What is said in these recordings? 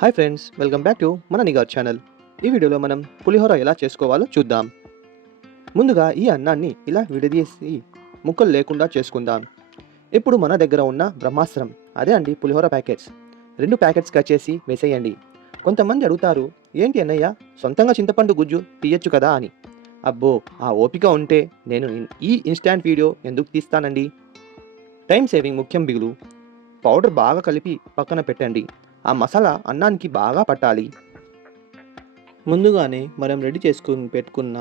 Hi friends, welcome back to మన Nigar channel. ఈ వీడియోలో మనం పులిహోర ఎలా చేసుకోవాలో చూద్దాం. ముందుగా ఈ అన్నాన్ని ఇలా విడదీసి ముక్కలు లేకుండా చేసుకుందాం. ఇప్పుడు మన దగ్గర ఉన్న బ్రహ్మాస్త్రం అదే అండి పులిహోర ప్యాకెట్స్. 2 ప్యాకెట్స్ కట్ చేసి వేసేయండి. కొంతమంది అడుగుతారు, ఏంటి అన్నయ్య సొంతంగా చింతపండు గుజ్జు తీయచ్చు కదా అని. అబ్బో, ఆ ఓపిక ఉంటే నేను ఈ ఇన్స్టాంట్ వీడియో ఎందుకు తీస్తానండి. టైం సేవింగ్ ముఖ్యం బిగులు. పౌడర్ బాగా కలిపి పక్కన పెట్టండి. ఆ మసాలా అన్నానికి బాగా పట్టాలి. ముందుగానే మనం రెడీ చేసుకుని పెట్టుకున్న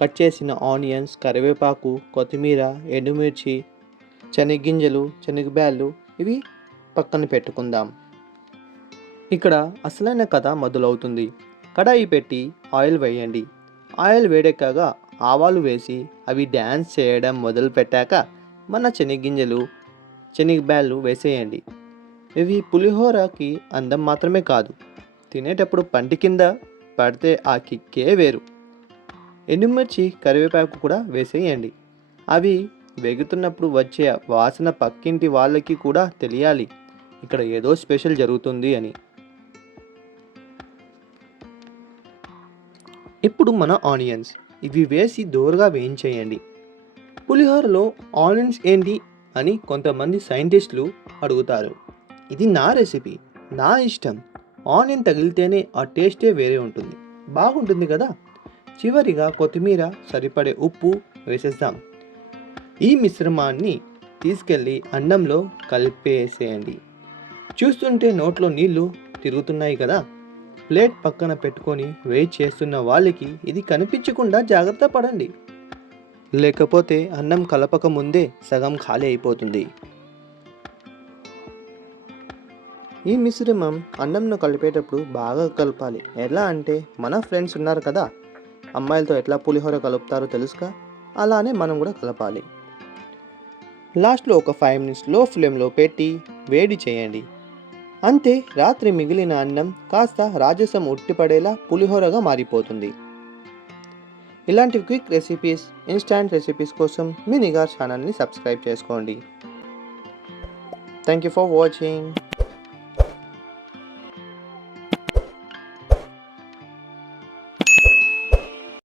కట్ చేసిన ఆనియన్స్, కరివేపాకు, కొత్తిమీర, ఎండుమిర్చి, శనగగింజలు, శనగబ్యాళ్ళు ఇవి పక్కన పెట్టుకుందాం. ఇక్కడ అసలైన కథ మొదలవుతుంది. కడాయి పెట్టి ఆయిల్ వేయండి. ఆయిల్ వేడెక్కాక ఆవాలు వేసి అవి డ్యాన్స్ చేయడం మొదలు పెట్టాక మన శనగగింజలు, శనగబ్యాళ్ళు వేసేయండి. ఇవి పులిహోరకి అందం మాత్రమే కాదు, తినేటప్పుడు పంటి కింద పడితే ఆ కిక్కే వేరు. ఎండుమిర్చి, కరివేపాకు కూడా వేసేయండి. అవి వేగుతున్నప్పుడు వచ్చే వాసన పక్కింటి వాళ్ళకి కూడా తెలియాలి ఇక్కడ ఏదో స్పెషల్ జరుగుతుంది అని. ఇప్పుడు మన ఆనియన్స్ ఇవి వేసి దోరగా వేయించేయండి. పులిహోరలో ఆనియన్స్ ఏంటి అని కొంతమంది సైంటిస్టులు అడుగుతారు. ఇది నా రెసిపీ, నా ఇష్టం. ఆనియన్ తగిలితేనే ఆ టేస్టే వేరే ఉంటుంది, బాగుంటుంది కదా. చివరిగా కొత్తిమీర, సరిపడే ఉప్పు వేసేద్దాం. ఈ మిశ్రమాన్ని తీసుకెళ్ళి అన్నంలో కలిపేసేయండి. చూస్తుంటే నోట్లో నీళ్లు తిరుగుతున్నాయి కదా. ప్లేట్ పక్కన పెట్టుకొని వెయిట్ చేస్తున్న వాళ్ళకి ఇది కనిపించకుండా జాగ్రత్త పడండి, లేకపోతే అన్నం కలపక ముందే సగం ఖాళీ అయిపోతుంది. ఈ మిశ్రమం అన్నంను కలిపేటప్పుడు బాగా కలపాలి. ఎలా అంటే మన ఫ్రెండ్స్ ఉన్నారు కదా, అమ్మాయిలతో ఎట్లా పులిహోర కలుపుతారో తెలుసుగా, అలానే మనం కూడా కలపాలి. లాస్ట్లో ఒక 5 minutes లో ఫ్లేమ్లో పెట్టి వేడి చేయండి. అంతే, రాత్రి మిగిలిన అన్నం కాస్త రాజసం ఉట్టిపడేలా పులిహోరగా మారిపోతుంది. ఇలాంటి క్విక్ రెసిపీస్, ఇన్స్టాంట్ రెసిపీస్ కోసం మీ నిగార్ ఛానల్ని సబ్స్క్రైబ్ చేసుకోండి. Thank you for watching.